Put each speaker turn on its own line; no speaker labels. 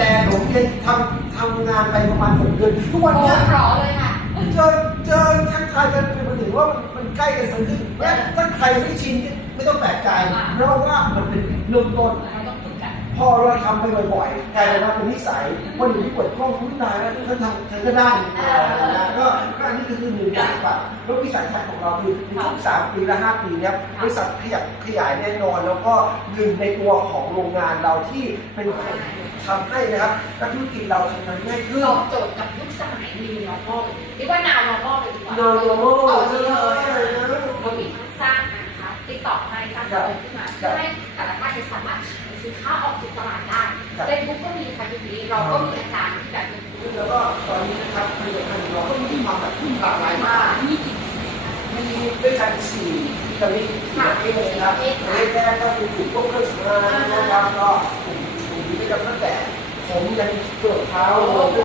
แต่ผมเรียนทำทำงานไปประมาณหกเดือนทุกวัน
โอ้
เนี้ย
รอเลยค่ะ
เจอเจอทักทายกันเป็นถือว่ามันใกล้กันสักขึ้นแม้ถ้าใครไม่ชินไม่ต้องแปลกใจเพราะว่ามันเป็นเริ่มต้น
เราต้องฝึกกัน
พอเราทำไปบ่อยๆกลายเป็นว่าเป็นนิสัยวันหนึ่งที่เปิดกล้องคุณนายแล้วฉันทำฉันก็ได้นะก็ก็อัน นี้ก็คือหนึ่งอย่างแบบแล้ววิสัยทัศน์ของเราคือในช่วงสามปีและห้าปีเนี้ยบริษัทขยับขยายแน่นอน แล้วก็หนึ่งในตัวของโรงงานเราที่เป็นคนทำให้นะครับนักธุรกิจเราทำงานง่ายขึ้น
ตอบโจทย์กับยุคสมัย new normal เรียกว่า now normal เลยดีกว่า
Now normal
ต่อที่เลย
ใช่นะ
เรามีทั้งสร้างนะคะติดต่อให้สร้างตัวขึ้นมาเพื่อให้แต่ละท่านสามารถขายสินค้าออกสู่ตลาดได้
ครับ
เฟซบุ๊กก็มีค่ะทีนี้เราก็มีอาจารย์แบบหนึง
แล้วก็ตอนนี้ นะครับผลิตภัณฑ์ของเราก็มีความแบบหลากหลายมาก
มีกี่
มีด้วยกันสี่ตอนนี้ที่ประเทศเลยนะครับประเทแรกก็คือกลุ่มพวกเครื่องสำอางนะครับก็กลุ่มกลุ่มนี้ก็ตั้งแต่ผมยันเปลือกเท้า